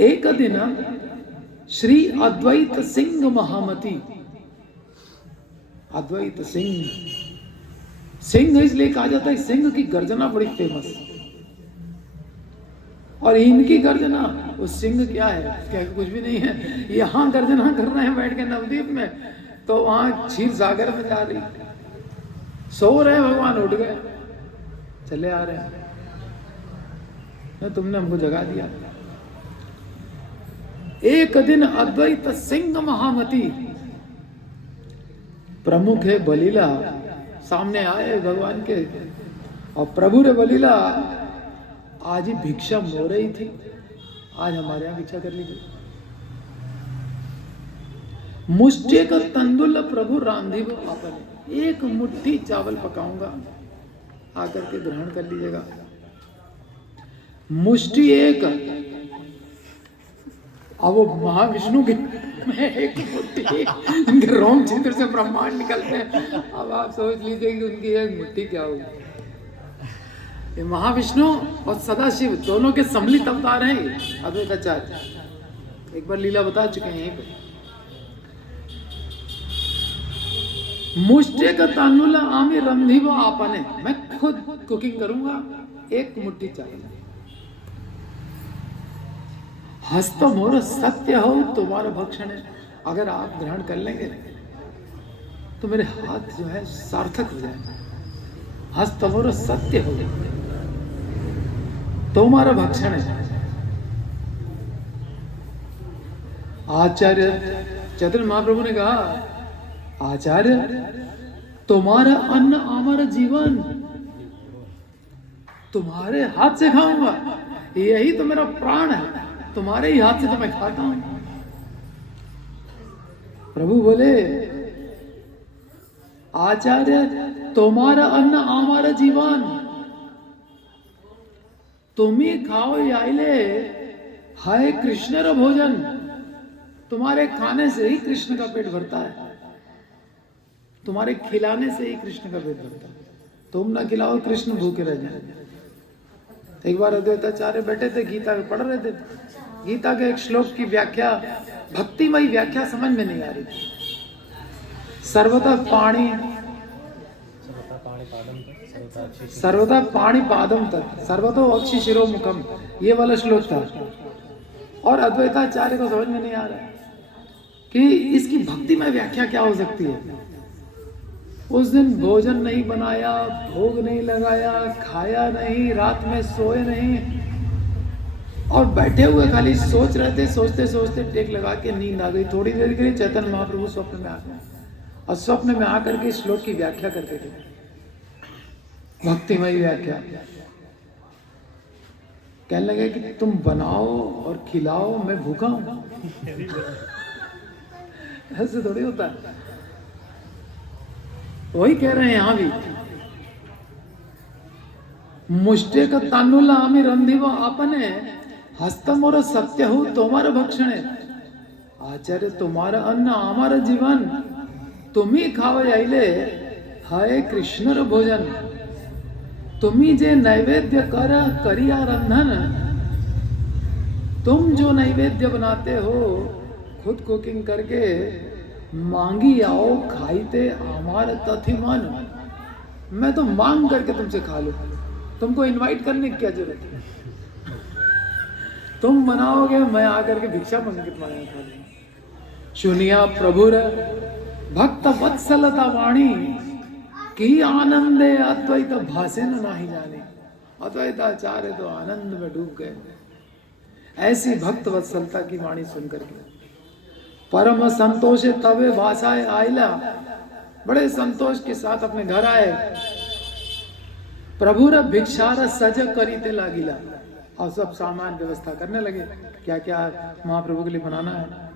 एक दिन श्री अद्वैत सिंह महामती, अद्वैत सिंह, सिंह इसलिए कहा जाता है, सिंह की गर्जना बड़ी फेमस, और इनकी गर्जना, वो सिंह क्या है, क्या कुछ भी नहीं है। यहाँ गर्जना कर रहे हैं बैठ के नवद्वीप में, तो वहां क्षीर सागर में जा रही, सो रहे हैं भगवान, उठ गए, चले आ रहे हैं, तुमने हमको जगा दिया। एक दिन अद्वैत सिंह महामती, प्रमुख है बलीला, सामने आए भगवान के, और प्रभु रे बलीला आज ही भिक्षा हो रही थी, आज हमारे यहाँ भिक्षा कर लीजिए। मुष्टि का तंदुल प्रभु रांधी वो आपने, एक मुट्ठी चावल पकाऊंगा, आकर के ग्रहण कर लीजिएगा। मुष्टि एक, अब वो महाविष्णु की एक मुट्ठी, रोम छिद्र से ब्रह्मांड निकलते हैं। अब आप सोच लीजिए कि उनकी एक मुट्ठी क्या होगी। ये महाविष्णु और सदाशिव दोनों के सम्मिलित अवतार हैं अद्वैताचार्य, एक बार लीला बता चुके हैं यहीं पे। मुष्टि का तानुला आमी रंधी वो आपने, मैं खुद कुकिंग करूंगा, एक मुट्ठी चावल। हस्त मोर सत्य हो तुम्हारा भक्षण है, अगर आप ग्रहण कर लेंगे तो मेरे हाथ जो है सार्थक हो जाएगा। हस्त मोर सत्य हो तुम्हारा भक्षण है। आचार्य चैतन्य महाप्रभु ने कहा, आचार्य तुम्हारा अन्न हमारा जीवन, तुम्हारे हाथ से खाऊंगा, यही तो मेरा प्राण है, तुम्हारे ही हाथ से तो मैं खाता हूं। प्रभु बोले, आचार्य तुम्हारा अन्न हमारा जीवन, तुम ही खाओ याइले हाय कृष्ण रा भोजन, तुम्हारे खाने से ही कृष्ण का पेट भरता है, तुम्हारे खिलाने से ही कृष्ण का पेट भरता है, तुम ना खिलाओ कृष्ण भूखे रह जाए। एक बार अद्वैताचार्य बैठे थे, गीता में पढ़ रहे थे, गीता के एक श्लोक की व्याख्या, भक्तिमयी व्याख्या समझ में नहीं आ रही थी। सर्वदा पाणी पादम तत् सर्वतो अक्षि शिरो मुखम, ये वाला श्लोक था, और अद्वैताचार्य को समझ में नहीं आ रहा कि इसकी भक्तिमय व्याख्या क्या हो सकती है। उस दिन भोजन नहीं बनाया, भोग नहीं लगाया, खाया नहीं, रात में सोए नहीं, और बैठे हुए खाली सोच रहे थे, सोचते सोचते टेक लगा के नींद आ गई। थोड़ी देर के लिए चैतन्य महाप्रभु स्वप्न में आ गए, और स्वप्न में आकर के श्लोक की व्याख्या करते थे, भक्तिमय व्याख्या। कहने लगे कि तुम बनाओ और खिलाओ, मैं भूखा हूं। ऐसे थोड़ी होता है। वही कह रहे हैं यहां भी, मुष्टि का तानुला आमी रंधीव आपने, हस्तम और सत्य हो तुम्हारा भक्षण है। आचार्य तुम्हारा अन्न हमारा जीवन, तुम ही खाओ आइले हाय कृष्ण रा भोजन, तुम ही जे नैवेद्य करिया रंधन, तुम जो नैवेद्य बनाते हो खुद कुकिंग करके, मांगी आओ खाईते हमारे तथि मन, मैं तो मांग करके तुमसे खा लूं, तुमको इनवाइट करने की क्या जरूरत है। तुम बनाओगे, मैं आकर के भिक्षा मांग के तुम्हारे खा लूंगा। सुनिया प्रभुर भक्त वत्सलता वाणी, की आनंदे अद्वैत भाषे न नाही जाने। अद्वैताचार्य तो आनंद में डूब गए, ऐसी भक्त वत्सलता की वाणी सुनकर के। परम संतोष तवे भाषाए आइला, बड़े संतोष के साथ अपने घर आए। प्रभुर भिक्षार सज करीते लागिला, और सब सामान व्यवस्था करने लगे, क्या क्या महाप्रभु के लिए बनाना है।